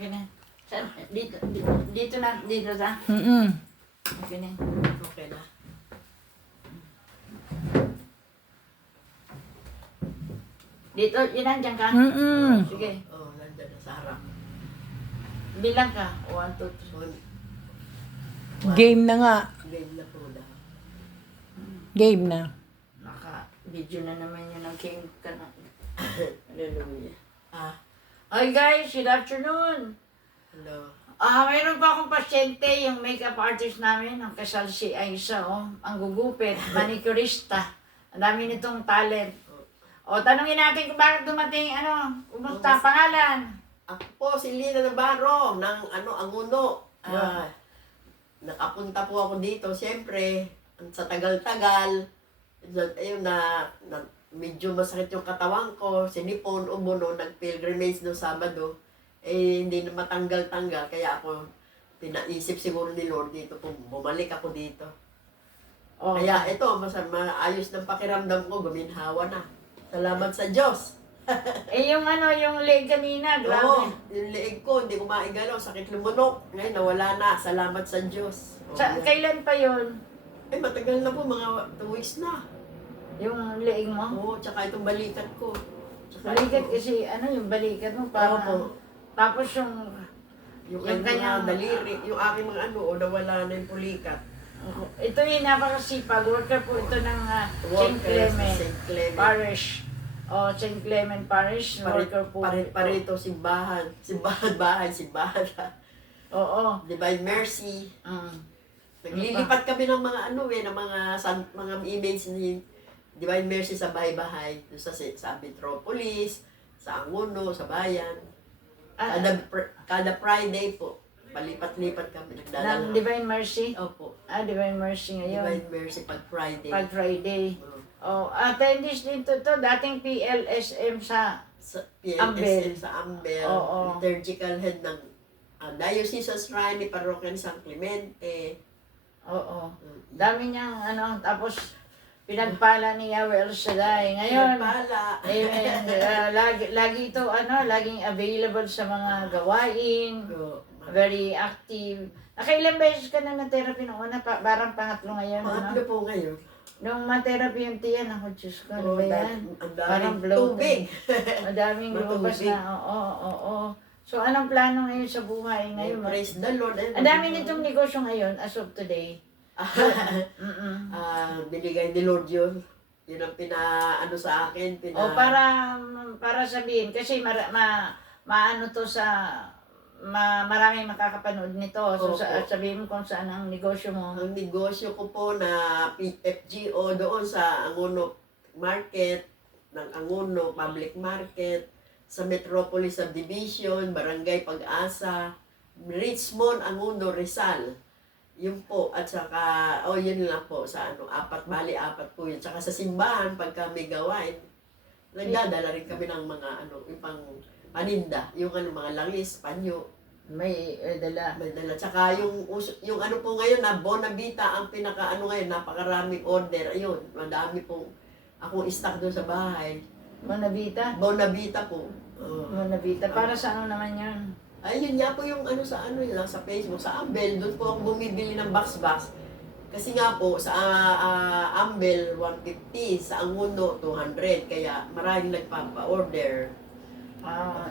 Okay na. Dito na, dito sa. Okay na. Okay na. Dito, yun nandiyan ka? Sige. Oo, nandyan na sa harap. Bilang ka. 1, 2, 3. Game na nga. Game na po daw. Game na. Naka-video na naman yun ng king ka na. Hallelujah. Ah, Hi guys, good afternoon. hello. Mayroon pa akong pasyente, yung makeup artist namin, ang kasal si Aisa, ang gugupit, manicurista. Ang dami nitong talent. Tanungin natin kung bakit dumating, kumusta pangalan? Ako po, si Lina Navarro, ng Anguno. Nakapunta po ako dito, siyempre, sa tagal-tagal. Ayun medyo masakit yung katawan ko, sinipon, umuno, nag-pilgrimage no Sabado. Hindi na matanggal-tanggal, kaya ako, pinaisip siguro ni Lord dito, bumalik ako dito. Kaya ito, maayos ng pakiramdam ko, guminhawa na. Salamat sa Diyos. Yung leg kanina, grabe. Oo, yung leeg ko, hindi ko maigalaw, sakit lumunok. Ngayon, nawala na. Salamat sa Diyos. Kailan pa yon? Matagal na po, mga 2 weeks na. Yung leeg mo? Oo, tsaka itong balikat ko. Balikat kasi, yung balikat mo, parang, Oo. tapos yung Yung kanyang daliri, yung aking mga nawala na yung pulikat. ito yung napakasipag, worker po ito ng St. Clement St. Clement. Parish. St. Clement Parish, worker po. Parito, simbahan. Simbahan. Oo. Divine Mercy. Mm. Naglilipat kami ng mga ng mga emails ni Divine Mercy sa bahay-bahay. Sa Metropolis, sa Anguno, sa Bayan. Kada Friday po, palipat-lipat kami. Ng Divine Mercy? Opo. Divine Mercy ngayon. Divine Mercy pag Friday. Pag Friday. Attendees din to, dating PLSM sa Sa Ambel. PLSM sa Ambel. Oo. Liturgical head ng Diocese of Shrine ni Parroquian San Clemente. Oo. Dami niyang tapos pinagpala ni Yahweh El Shaddai. Ngayon, Pala. amen. Lagi ito, laging available sa mga gawain. Very active. Nakailang beses ka na na-therapy noong una? Parang pangatlo ngayon, Pangatlo po ngayon. Nung ma-therapy yung tiyan, ako, Diyos ko, ano Oo, ba yan? ang Parang daming bloated. tubig. Madaming lumabas Matubig. na. Oo. So, anong plano ngayon sa buhay ngayon? Praise the Lord. Ang dami nitong negosyo ngayon as of today. Binigay ni Lord yun. Yun ang sa akin. Para sabihin, kasi maano to sa maraming makakapanood nito. So, Opo. sabihin mo kung saan ang negosyo mo. Ang negosyo ko po na FGO doon sa Anguno Market, ng Anguno Public Market, sa Metropolis Subdivision, Barangay Pag-asa, Richmond, Anguno, Rizal. Yun po. At saka, yun lang po sa apat po yun. Tsaka sa simbahan, pagka may gawain, nagdadala rin kami ng mga yung pang paninda, yung mga langis, panyo. May dala. May dala. Tsaka yung po ngayon na Bonavita ang pinaka ngayon, napakaraming order. Ayun, madami pong akong stock doon sa bahay. Bonavita? Bonavita po. Bonavita. Para sa ano naman yun? Ayun nga po yung yun lang sa Facebook, sa Ambel, doon po ako bumibili ng box. Kasi nga po, sa Ambel, 150, sa Anguno, 200. Kaya maraming nagpapa-order.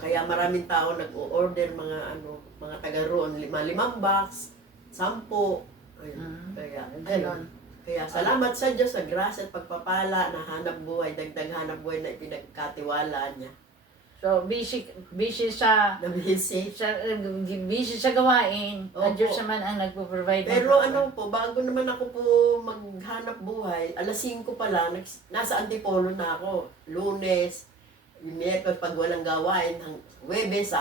Kaya maraming tao nag-o-order mga taga roon, 5 box, 10. Ayun. Kaya salamat sa Diyos sa grasya at pagpapala na hanap buhay, dagdag hanap buhay na ipinagkatiwala niya. So, busy sa Nabisi. busy sa gawain. Ang Opo. Diyos naman ang nagpo-provide. Pero bago naman ako po maghanap buhay, alas 5 pa lang, nasa Antipolo na ako. Lunes, Miyerkules pag walang gawain, Huwebes,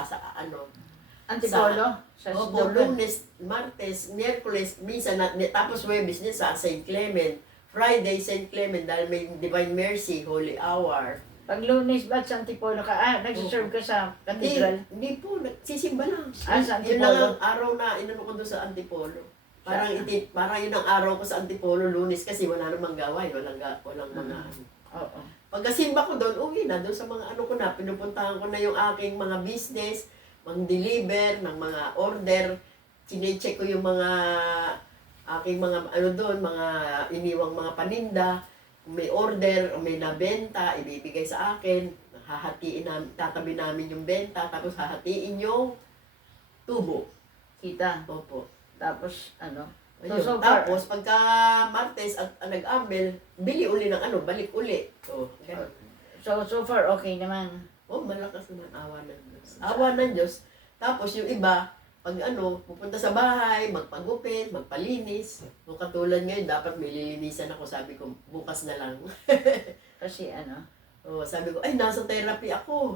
Antipolo? Sa Opo, Sidogan. Lunes, Martes, Miyerkules, minsan, tapos Huwebes din sa St. Clement. Friday, St. Clement, dahil may Divine Mercy, Holy Hour. Pag Lunes ba sa Antipolo ka? Nagsiserve ka sa cathedral? Hindi po, nagsisimba lang. Sa Yun Antipolo? lang ang araw na inano ko doon sa Antipolo. Parang yun ang araw ko sa Antipolo, Lunes, kasi wala namang gawain, walang mga Oo. Pagkasimba ko doon, uwi na doon sa mga ko na, pinupuntahan ko na yung aking mga business, mang-deliver ng mga order. Sinecheck ko yung mga aking mga ano doon, mga iniwang mga paninda. Kung may order o may nabenta, ibibigay sa akin. Hahatiin namin, tatabi namin yung benta, tapos hahatiin yung tubo. Kita. Opo. Tapos, ano? Ayun. So far- Tapos, pagka Martes at nag-ambel, bili uli ng ano, balik uli. Ganun. So far, okay naman. Malakas naman, awa ng Diyos. Awa ng Diyos. Tapos yung iba, pag ano, pupunta sa bahay, magpagupit, magpalinis. Kung katulad ngayon, dapat may lilinisan ako. Sabi ko, bukas na lang. Kasi ano, Sabi ko, ay, nasa therapy ako.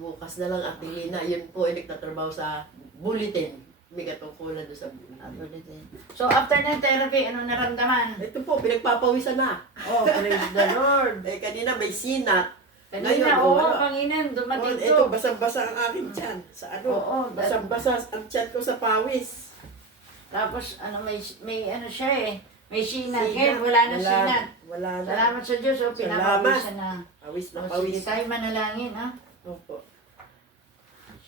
Bukas na lang, Ate Lina. Yun po, nagtatrabaho sa bulletin. May katungkulan doon sa bulletin. bulletin. So, after ng therapy, ano naramdaman? Ito po, pinagpapawisan na. Oh, praise the Lord. Kanina may sinat. Kanina, Ngayon, oo, wala. Panginan, dumating Ito, to. basang-basa ang aking tiyan. Sa ano? Oo, Basang-basa ang tiyan ko sa pawis. Tapos, ano, may ano siya eh. May sinat. Sinat. Ngayon, wala na sinat. Wala na. Salamat sa Diyos, oh, pinapawisan na. Pawis na O, sige, pawis. tayo manalangin, ha? Opo.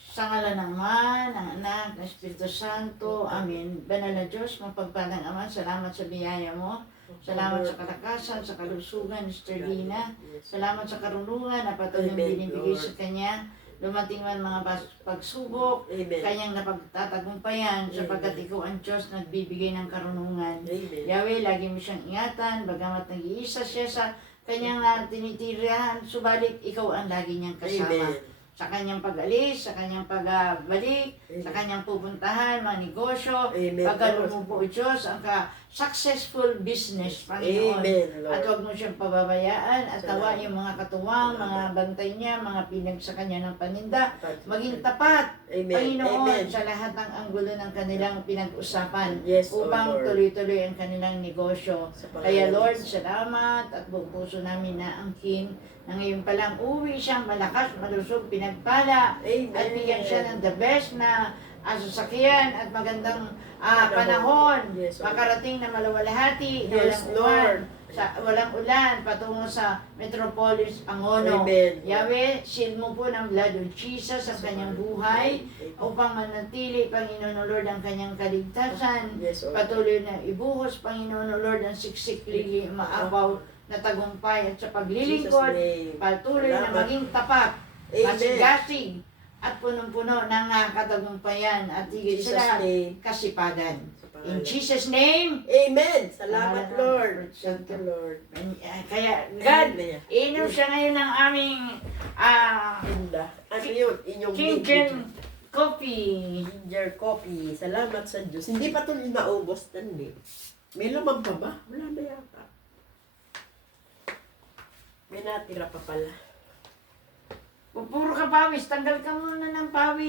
Sa ngalan ng Ama, ng Anak, ng Espiritu Santo. Amen. Banal na Diyos, mapagpalang Ama, salamat sa biyaya mo. Salamat sa kalakasan, sa kalusugan ni Sister Lina. Salamat sa karunungan na patuloy Amen, binibigay Lord. sa kanya. Dumating man mga pagsubok, Amen. kanyang napagtatagumpayan sapagkat ikaw ang Diyos nagbibigay ng karunungan. Amen. Yahweh, lagi mo siyang ingatan, bagamat nag-iisa siya sa kanyang tinitirahan, subalit ikaw ang lagi niyang kasama. Amen. Sa kanyang pag-alis, sa kanyang pagbalik, sa kanyang pupuntahan, mga negosyo, Amen. pagkaloob mo po, Diyos, ang successful business, Panginoon. Amen, Lord. At huwag mo siyang pababayaan at tawa yung mga katuwang, mga bantay niya, mga pinag sa kanya ng paninda, maging tapat, Amen. Panginoon, Amen. sa lahat ng anggulo ng kanilang pinag-usapan Yes, O upang Lord. tuloy-tuloy ang kanilang negosyo. Sa pangalan Kaya ng Lord, Jesus. salamat at buong puso namin na angkin na ngayon palang uwi siyang malakas, malusog, pinagpala Amen. at bigyan siya ng the best na sasakyan at magandang panahon. Yes, O Lord. Makarating na maluwalhati, na Yes, walang ulan, Lord. walang ulan patungo sa Metropolis Angono. Amen. Yahweh, seal mo po ng blood of Jesus ang kanyang buhay upang manatili, Panginoon o Lord, ang kanyang kaligtasan. Yes, O Lord. Patuloy na ibuhos, Panginoon o Lord, ang siksik lili, maapaw na tagumpay at sa paglilingkod, Jesus' name. patuloy na Salamat. maging tapat, Amen. masigasig, at punong-puno ng katagumpayan at higit Jesus' sa lahat, name. kasipagan. In pangalan. Jesus' name, Amen. Salamat, Pangalan ng Lord. Lord. Thank you, Lord. kaya God, Amen. inom siya ngayon ng aming Ganda. Ano yun? Inyong Cajun coffee. ginger coffee. Salamat sa Diyos. Hindi pa ito naubos tan eh. May laman pa ba? Wala na yata. May natira pa pala. Puro ka pawis, tanggal ka muna ng pawis.